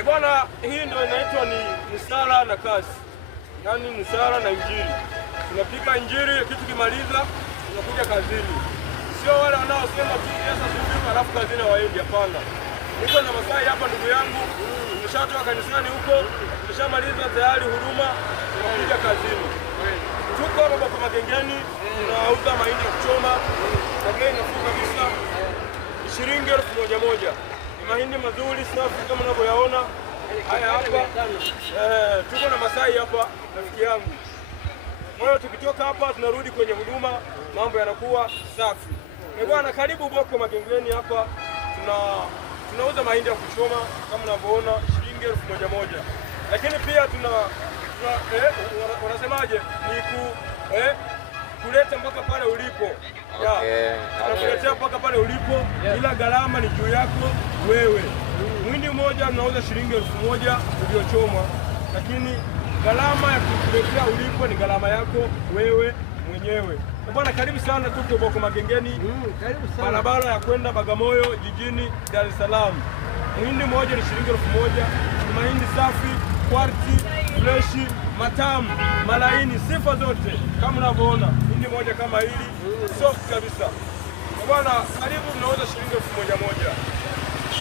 Bwana, hii ndio inaitwa ni sala na kazi, yaani ni sala na injili. Tunapika injili, kitu kimaliza tunakuja kazini. Sio wale wanaosema tu Yesu asifiwe alafu kazini hawaendi. Hapana, niko na Masai hapa, ndugu yangu, nimeshatoka kanisani huko, nimeshamaliza tayari huduma, tunakuja kazini. Tuko hapa kwa Magengeni, tunauza mahindi ya kuchoma kwa bei nafuu kabisa, shilingi 1,000. Ni mahindi mazuri safi kama unavyoyaona haya hapa. Tuko na Masai hapa, rafiki yangu. Kwa hiyo tukitoka hapa tunarudi kwenye huduma, mambo yanakuwa safi. Bwana, karibu Boko Magengeni hapa. Tunauza mahindi ya kuchoma kama unavyoona, shilingi 1,000. Lakini pia wanasemaje, ni kuleta mpaka pale ulipo. Tunakuletea mpaka pale ulipo, ila gharama ni juu yako wewe. Mwindi mmoja tunauza shilingi 1,000 uliochomwa, lakini gharama ya kukuletea ulipo ni gharama yako wewe mwenyewe. Bwana, karibu sana, tuko Boko Magengeni, barabara ya kwenda Bagamoyo jijini Dar es Salaam. Mwindi mmoja ni shilingi 1,000. Ni mahindi safi, kwarti, freshi, matamu, malaini, sifa zote kama unavyoona. Hindi moja kama hili soft kabisa. Bwana, karibu, mnauza shilingi 1,000.